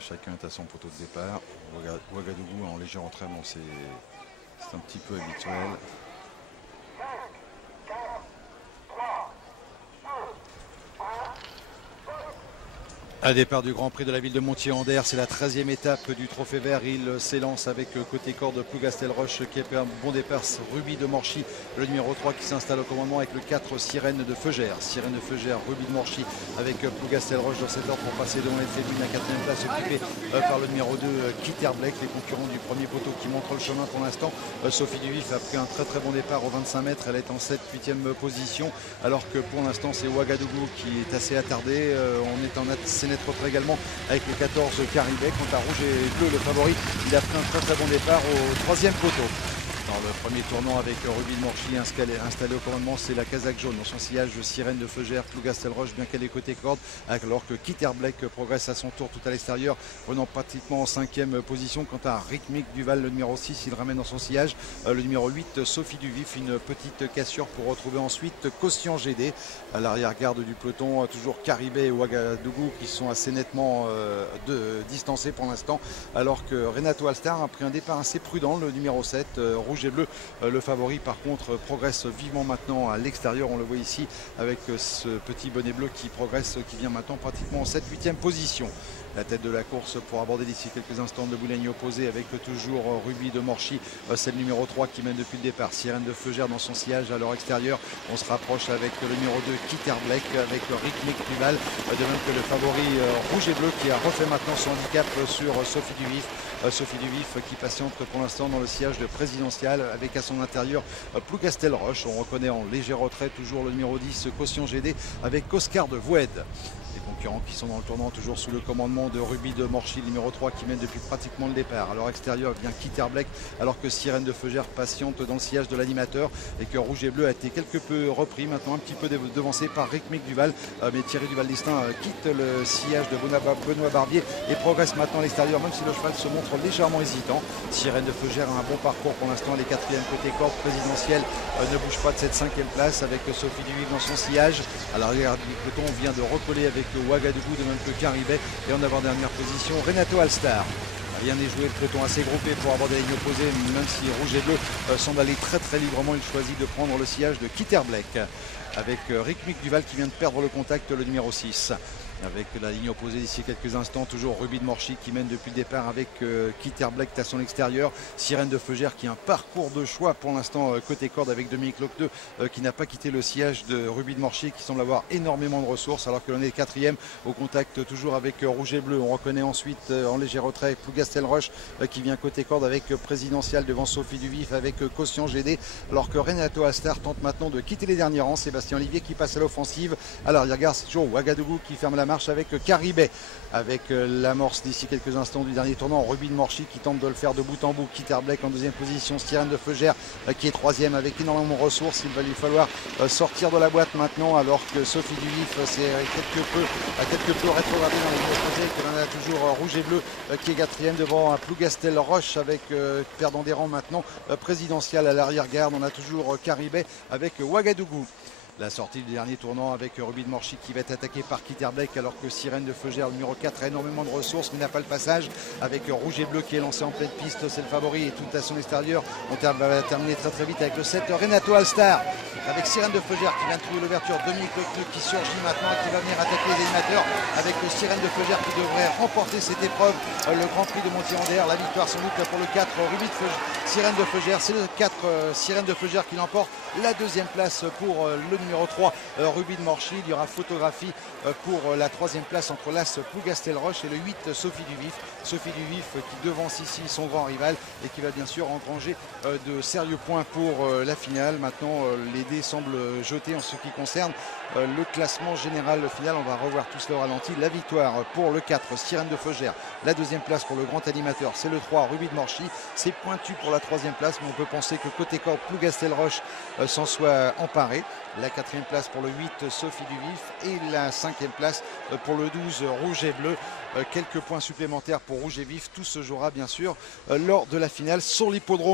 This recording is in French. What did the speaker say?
chacun est à son poteau de départ. Ouagadougou en léger retrait, bon, c'est un petit peu habituel. À départ du Grand Prix de la ville de Montier-Anders, c'est la 13e étape du Trophée Vert. Il s'élance avec côté corde Plougastel-Roche qui a fait un bon départ. Ruby de Morchy, le numéro 3 qui s'installe au commandement avec le 4 Sirène de Feugère. Sirène de Feugère, Ruby de Morchy avec Plougastel-Roche dans cet ordre pour passer devant les Fébine, la 4e place occupée par le numéro 2 Kitterbleck, les concurrents du premier poteau qui montrent le chemin pour l'instant. Sophie Duvif a pris un très bon départ aux 25 mètres. Elle est en 7-8e position alors que pour l'instant c'est Ouagadougou qui est assez attardé. On est en assez net retrait également avec le 14 Caribé. Quant à rouge et bleu, le favori, il a pris un très bon départ au 3e poteau. Dans le premier tournant avec Ruby de Morchy installé au commandement, c'est la casaque jaune dans son sillage Sirène de Feugère, Plougastel-Roche bien qu'elle est côté corde, alors que Kitterbleck progresse à son tour tout à l'extérieur, prenant pratiquement en 5e position. Quant à Rhythmique Duval, le numéro 6, il ramène dans son sillage le numéro 8, Sophie Duvif, une petite cassure pour retrouver ensuite Coscian GD. À l'arrière-garde du peloton, toujours Caribé et Ouagadougou qui sont assez nettement distancés pour l'instant, alors que Renato Alstar a pris un départ assez prudent, le numéro 7, rouge et bleu. Le favori par contre progresse vivement maintenant à l'extérieur. On le voit ici avec ce petit bonnet bleu qui progresse, qui vient maintenant pratiquement en 7-8e position. La tête de la course pour aborder d'ici quelques instants de Boulogne opposé avec toujours Ruby de Morchy, c'est le numéro 3 qui mène depuis le départ. Sirène de Feugère dans son sillage à leur extérieur. On se rapproche avec le numéro 2 Kitterbleck avec Rhythmique Duval, de même que le favori rouge et bleu qui a refait maintenant son handicap sur Sophie Duvif. Sophie Duvif qui patiente pour l'instant dans le sillage de présidentiel avec à son intérieur Plougastel-Roche. On reconnaît en léger retrait toujours le numéro 10 Coscian GD avec Oscar de Voued. Les concurrents qui sont dans le tournant toujours sous le commandement de Ruby de Morchy, numéro 3 qui mène depuis pratiquement le départ. À leur extérieur vient Kitterbleck alors que Sirène de Feugère patiente dans le sillage de l'animateur et que Rouge et Bleu a été quelque peu repris, maintenant un petit peu devancé par Rhythmique Duval. Mais Thierry Duval d'Estaing quitte le sillage de Benoît Barbier et progresse maintenant à l'extérieur, même si le cheval se montre légèrement hésitant. Sirène de Feugère a un bon parcours pour l'instant, les 4e côté corde présidentielle ne bouge pas de cette 5e place avec Sophie Duvif dans son sillage. À l'arrière du peloton, on vient de recoller avec Ouagadougou, de même que Caribé, et en avant-dernière position Renato Alstar. Rien n'est joué, le peloton assez groupé pour aborder la ligne opposée, même si Rouge et Bleu sont allés très librement. Il choisit de prendre le sillage de Kitterbleck avec Rhythmique Duval qui vient de perdre le contact, le numéro 6. Avec la ligne opposée d'ici quelques instants, toujours Ruby de Morchy qui mène depuis le départ avec Kitterbleck à son extérieur. Sirène de Feugère qui a un parcours de choix pour l'instant côté corde avec Dominique Locteux qui n'a pas quitté le sillage de Ruby de Morchy, qui semble avoir énormément de ressources alors que l'on est 4e au contact toujours avec Rouge et Bleu. On reconnaît ensuite en léger retrait Plougastel-Roche qui vient côté corde avec Présidential devant Sophie Duvif avec Coscian GD, alors que Renato Alstar tente maintenant de quitter les derniers rangs. Sébastien Olivier qui passe à l'offensive. Alors il regarde, c'est toujours Ouagadougou qui ferme la marche avec Caribé, avec l'amorce d'ici quelques instants du dernier tournant. Ruby de Morchy qui tente de le faire de bout en bout. Kitterbleck en 2e position. Sirène de Feugère qui est 3e avec énormément de ressources. Il va lui falloir sortir de la boîte maintenant, alors que Sophie Duvif s'est quelque peu rétrogradée dans les opposés, que l'on a toujours Rouge et Bleu qui est 4e devant Plougastel-Roche avec perdant des rangs maintenant présidentiel à l'arrière-garde. On a toujours Caribé avec Ouagadougou. La sortie du dernier tournant avec Ruby de Morchy qui va être attaqué par Kitterbleck, alors que Sirène de Feugère, le numéro 4, a énormément de ressources mais n'a pas le passage, avec Rouge et Bleu qui est lancé en pleine piste. C'est le favori et tout à son extérieur. On va terminer très vite avec le 7 Renato Alstar, avec Sirène de Feugère qui vient de trouver l'ouverture. Dominique Locteux qui surgit maintenant et qui va venir attaquer les animateurs, avec Sirène de Feugère qui devrait remporter cette épreuve, le Grand Prix de Montier-Anders. La victoire sans doute pour le 4 Ruby de Feugère, Sirène de Feugère. C'est le 4 Sirène de Feugère qui l'emporte. La 2e place pour le numéro 3 Ruby de Morchy. Il y aura photographie pour la 3e place entre l'As Plougastel-Roche et le 8 Sophie Duvif. Sophie Duvif qui devance ici son grand rival et qui va bien sûr engranger de sérieux points pour la finale. Maintenant les dés semblent jetés en ce qui concerne le classement général final. On va revoir tout cela au ralenti. La victoire pour le 4 Sirène de Feugère, la 2e place pour le grand animateur c'est le 3 Ruby de Morchy. C'est pointu pour la 3e place, mais on peut penser que côté corde Plougastel-Roche s'en soit emparé. La 4e place pour le 8 Sophie Duvif et la 5e place pour le 12 Rouge et Bleu. Quelques points supplémentaires pour Rouge et Vif. Tout se jouera bien sûr lors de la finale sur l'hippodrome